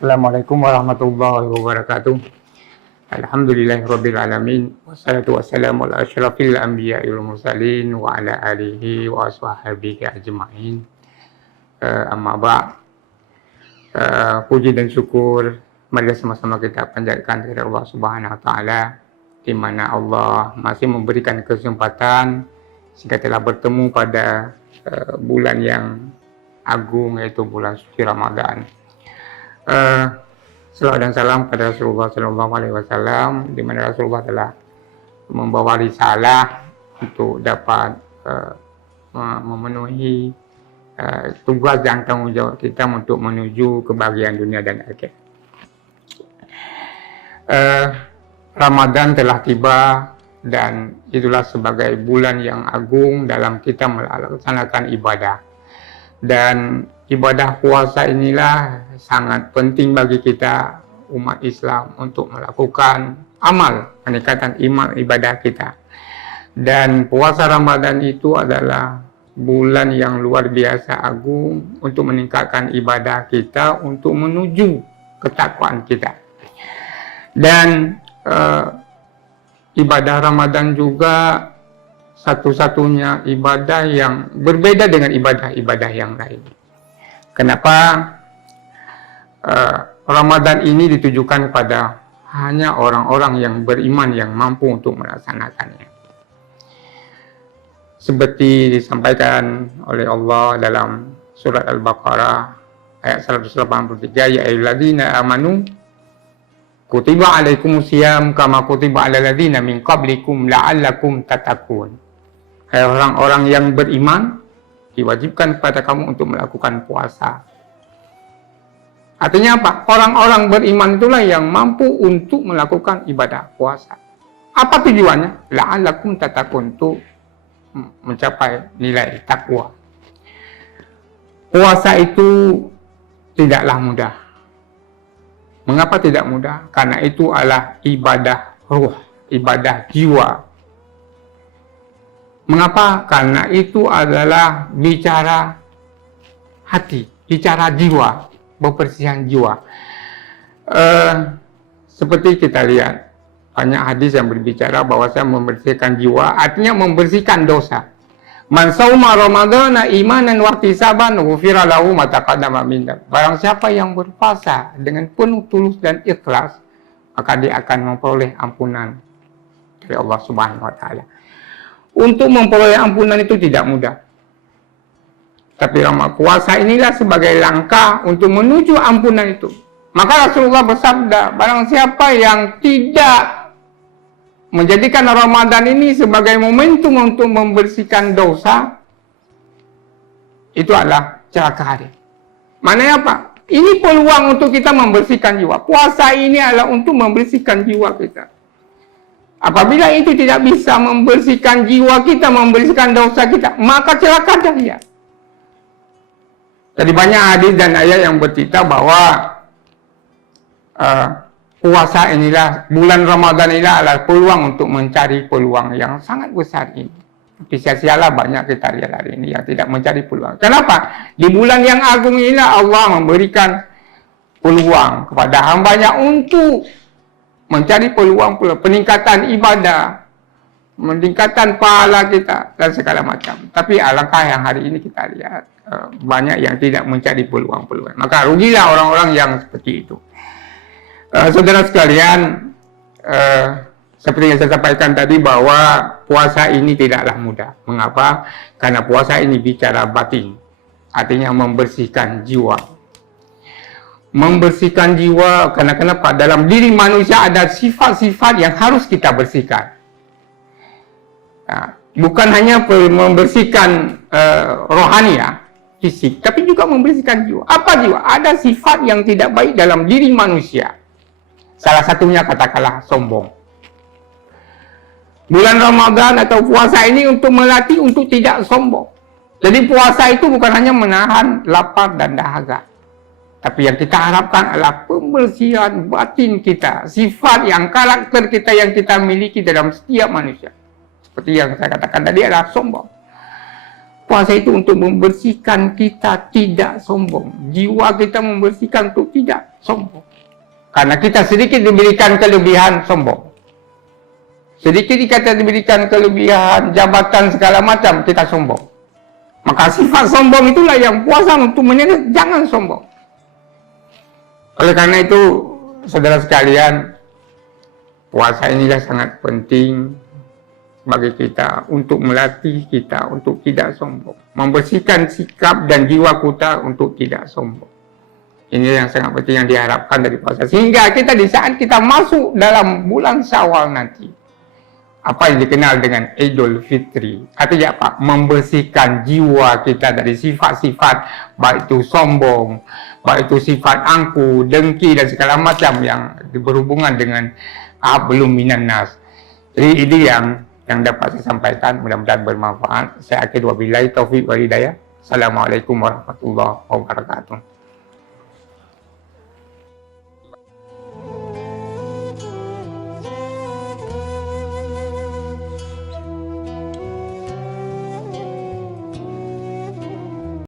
Assalamualaikum warahmatullahi wabarakatuh. Alhamdulillahirabbil alamin wassalatu wassalamu ala asyrafil anbiya'i wal mursalin wa ala alihi wa ashabihi ajmain. Amma ba'd. Puji dan syukur mari sama-sama kita panjatkan kepada Allah Subhanahu wa taala, di mana Allah masih memberikan kesempatan sehingga telah bertemu pada bulan yang agung, yaitu bulan suci Ramadan. Salawat dan salam pada Rasulullah Sallallahu Alaihi Wasallam, di mana Rasulullah telah membawa risalah untuk dapat memenuhi tugas dan tanggung jawab kita untuk menuju kebahagiaan dunia dan akhirat. Ramadan telah tiba dan itulah sebagai bulan yang agung dalam kita melaksanakan ibadah. Dan ibadah puasa inilah sangat penting bagi kita umat Islam untuk melakukan amal, peningkatan ibadah kita. Dan puasa Ramadan itu adalah bulan yang luar biasa agung untuk meningkatkan ibadah kita, untuk menuju ketakwaan kita. Dan ibadah Ramadan juga satu-satunya ibadah yang berbeda dengan ibadah-ibadah yang lain. Kenapa Ramadan ini ditujukan pada hanya orang-orang yang beriman yang mampu untuk melaksanakannya. Seperti disampaikan oleh Allah dalam surat Al-Baqarah ayat 183, ya ayyuhalladzina amanu kutiba alaikumusiyam kama kutiba alal ladzina min qablikum la'allakum tattaqun. Hai orang-orang yang beriman, diwajibkan kepada kamu untuk melakukan puasa. Artinya apa? Orang-orang beriman itulah yang mampu untuk melakukan ibadah puasa. Apa tujuannya? La'allakum tattaqun, untuk mencapai nilai takwa. Puasa itu tidaklah mudah. Mengapa tidak mudah? Karena itu adalah ibadah ruh, ibadah jiwa. Mengapa? Karena itu adalah bicara hati, bicara jiwa, bepersihan jiwa. Seperti kita lihat, banyak hadis yang berbicara bahwa saya membersihkan jiwa, artinya membersihkan dosa. Man sauma ramadhana imanan wa ihtisaban ghufira lahu ma taqaddama min dzambi. Barang siapa yang berpuasa dengan penuh tulus dan ikhlas, maka dia akan memperoleh ampunan dari Allah Subhanahu wa taala. Untuk memperoleh ampunan itu tidak mudah. Tapi puasa inilah sebagai langkah untuk menuju ampunan itu. Maka Rasulullah bersabda, barang siapa yang tidak menjadikan Ramadan ini sebagai momentum untuk membersihkan dosa, itu adalah celaka dia. Maknanya apa? Ini peluang untuk kita membersihkan jiwa. Puasa ini adalah untuk membersihkan jiwa kita. Apabila itu tidak bisa membersihkan jiwa kita, membersihkan dosa kita, maka celaka dia. Jadi banyak hadis dan ayat yang bercerita bahwa puasa inilah, bulan Ramadan inilah adalah peluang untuk mencari peluang yang sangat besar ini. Tapi sia-sialah banyak kita lihat hari ini yang tidak mencari peluang. Kenapa? Di bulan yang agung inilah Allah memberikan peluang kepada hambanya untuk mencari peluang peningkatan ibadah, meningkatkan pahala kita, dan segala macam. Tapi alangkah yang hari ini kita lihat, banyak yang tidak mencari peluang-peluang. Maka rugilah orang-orang yang seperti itu. Saudara sekalian, seperti yang saya sampaikan tadi bahwa puasa ini tidaklah mudah. Mengapa? Karena puasa ini bicara batin, artinya membersihkan jiwa. Membersihkan jiwa, karena kenapa? Dalam diri manusia ada sifat-sifat yang harus kita bersihkan. Nah, bukan hanya membersihkan rohani ya, fisik, tapi juga membersihkan jiwa. Apa jiwa? Ada sifat yang tidak baik dalam diri manusia. Salah satunya katakanlah sombong. Bulan Ramadan atau puasa ini untuk melatih untuk tidak sombong. Jadi puasa itu bukan hanya menahan lapar dan dahaga, tapi yang kita harapkan adalah pembersihan batin kita, sifat yang karakter kita yang kita miliki dalam setiap manusia. Seperti yang saya katakan tadi adalah sombong. Puasa itu untuk membersihkan kita tidak sombong. Jiwa kita membersihkan untuk tidak sombong. Karena kita sedikit diberikan kelebihan, sombong. Sedikit kita diberikan kelebihan, jabatan segala macam, kita sombong. Maka sifat sombong itulah yang puasa untuk menyeret, jangan sombong. Oleh karena itu, saudara sekalian, puasa inilah sangat penting bagi kita untuk melatih kita untuk tidak sombong, membersihkan sikap dan jiwa kita untuk tidak sombong. Ini yang sangat penting yang diharapkan dari puasa, sehingga kita di saat kita masuk dalam bulan Syawal nanti, apa yang dikenal dengan Idul Fitri, artinya apa? Membersihkan jiwa kita dari sifat-sifat baik itu sombong, baik itu sifat angku, dengki dan segala macam yang berhubungan dengan belum minan nas. Jadi ini yang dapat saya sampaikan, mudah-mudahan bermanfaat. Saya akhiri wabillahi taufiq wal hidayah. Assalamualaikum warahmatullahi wabarakatuh.